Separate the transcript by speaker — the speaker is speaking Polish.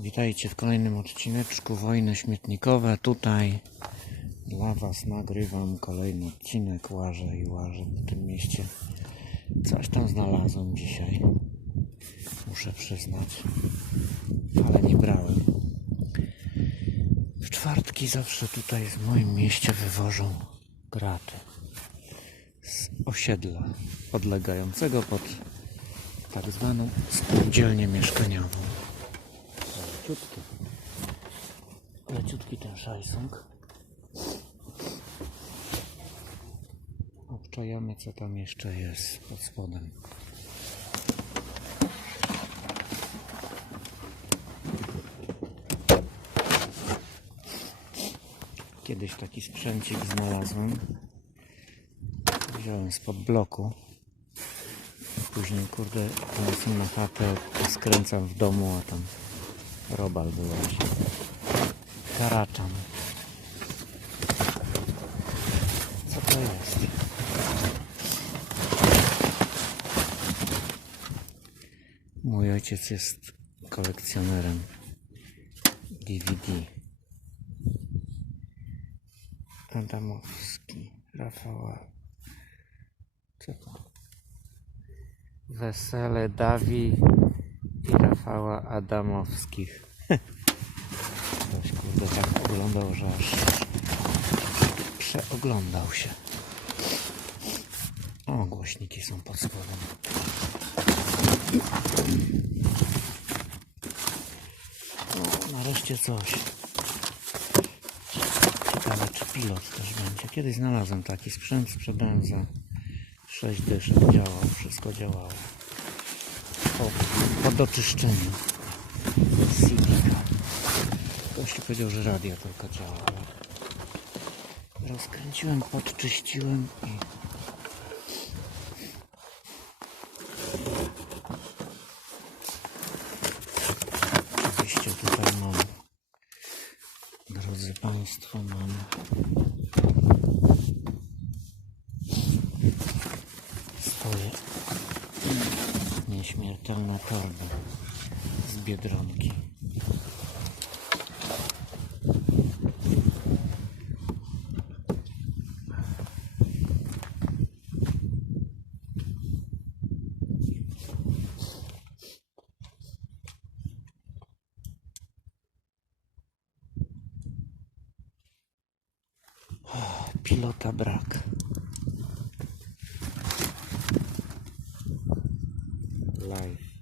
Speaker 1: Witajcie w kolejnym odcineczku Wojny Śmietnikowe. Tutaj dla Was nagrywam kolejny odcinek. Łażę i łażę w tym mieście. Coś tam znalazłem dzisiaj. Muszę przyznać. Ale nie brałem. W czwartki zawsze tutaj w moim mieście wywożą graty z osiedla podlegającego pod tak zwaną spółdzielnię mieszkaniową. Leciutki. Leciutki ten szajsung. Obczajamy co tam jeszcze jest pod spodem. Kiedyś taki sprzęcik znalazłem. Wziąłem spod bloku. Później, kurde, wracam na chatę, skręcam w domu, a tam robal wyłazi. Karaczan. Co to jest? Mój ojciec jest kolekcjonerem DVD. Adamowski, Rafała. Co to? Wesele Dawi Rafała Adamowskich. Ktoś kurde tak oglądał, że aż przeoglądał się. O, głośniki są pod spodem. O, nareszcie coś. Ciekawe, czy pilot też będzie. Kiedyś znalazłem taki sprzęt, sprzedałem za 6 dyszek. Działał, wszystko działało. Po, po doczyszczeniu. CD-ka. Gościu powiedział, że radio tylko działa. Rozkręciłem, podczyściłem i... Oczywiście tutaj mam, drodzy Państwo, mam nieśmiertelne torby z Biedronki. Pilota brak. life